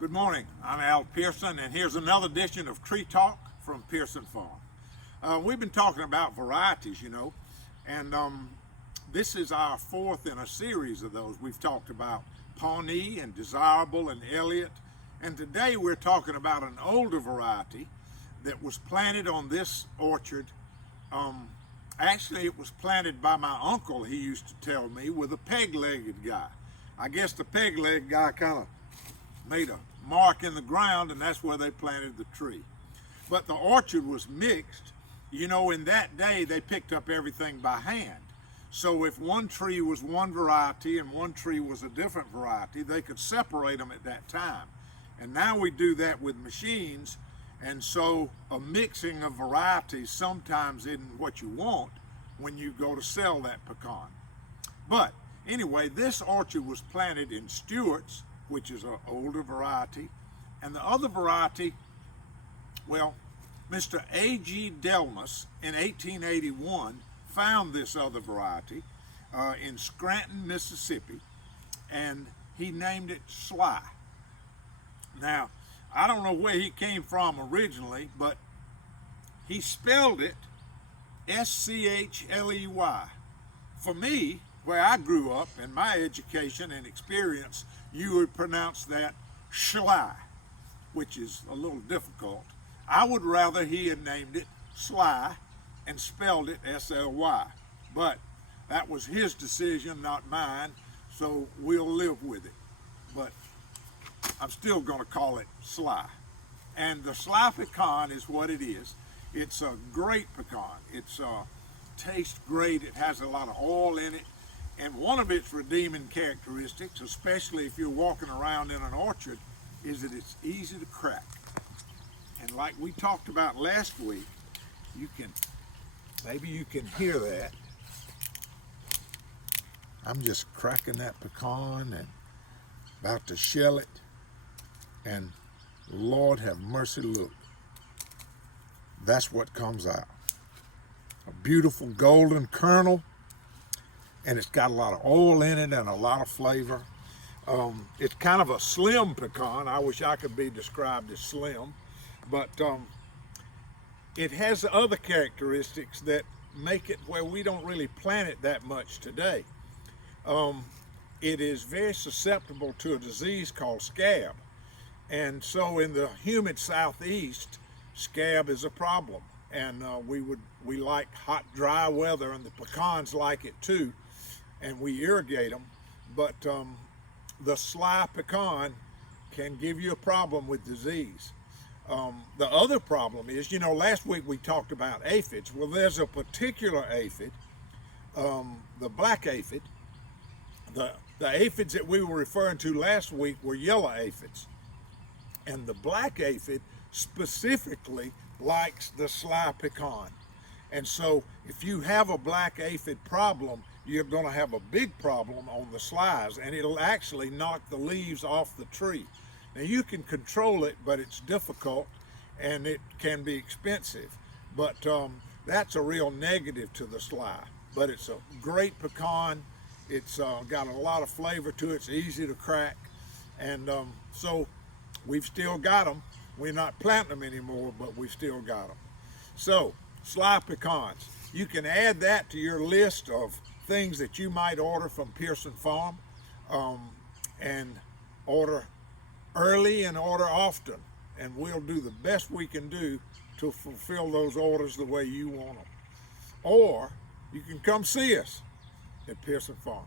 Good morning, I'm Al Pearson, and here's another edition of Tree Talk from Pearson Farm. We've been talking about varieties, and this is our fourth in a series of those. We've talked about Pawnee and Desirable and Elliott, and today we're talking about an older variety that was planted on this orchard. Actually, it was planted by my uncle, he used to tell me, with a peg-legged guy. I guess the peg-legged guy kind of made a mark in the ground, and that's where they planted the tree. But the orchard was mixed. In that day they picked up everything by hand. So if one tree was one variety and one tree was a different variety, they could separate them at that time. And now we do that with machines, and so a mixing of varieties sometimes isn't what you want when you go to sell that pecan. But anyway, this orchard was planted in Stewart's, which is an older variety, and the other variety, well, Mr. A.G. Delmas in 1881 found this other variety in Scranton, Mississippi, and he named it SCHLEY. Now, I don't know where he came from originally, but he spelled it SCHLEY. For me, where I grew up, in my education and experience, you would pronounce that SCHLEY, which is a little difficult. I would rather he had named it SCHLEY and spelled it S-L-Y. But that was his decision, not mine, so we'll live with it. But I'm still going to call it SCHLEY. And the SCHLEY pecan is what it is. It's a great pecan. It's tastes great. It has a lot of oil in it. And one of its redeeming characteristics, especially if you're walking around in an orchard, is that it's easy to crack. And like we talked about last week, maybe you can hear that. I'm just cracking that pecan and about to shell it. And Lord have mercy, look. That's what comes out. A beautiful golden kernel. And it's got a lot of oil in it and a lot of flavor. It's kind of a slim pecan. I wish I could be described as slim, but it has other characteristics that make it where we don't really plant it that much today. It is very susceptible to a disease called scab, and so in the humid southeast, scab is a problem, and we like hot, dry weather, and the pecans like it too. And we irrigate them, but the SCHLEY pecan can give you a problem with disease. The other problem is, last week we talked about aphids. Well, there's a particular aphid, the black aphid. The aphids that we were referring to last week were yellow aphids. And the black aphid specifically likes the SCHLEY pecan. And so if you have a black aphid problem, you're going to have a big problem on the SCHLEYs, and it'll actually knock the leaves off the tree. Now you can control it, but it's difficult and it can be expensive. But that's a real negative to the SCHLEY. But it's a great pecan. It's got a lot of flavor to it. It's easy to crack. And so we've still got them. We're not planting them anymore, but we've still got them. So SCHLEY pecans. You can add that to your list of things that you might order from Pearson Farm, and order early and order often, and we'll do the best we can do to fulfill those orders the way you want them. Or you can come see us at Pearson Farm.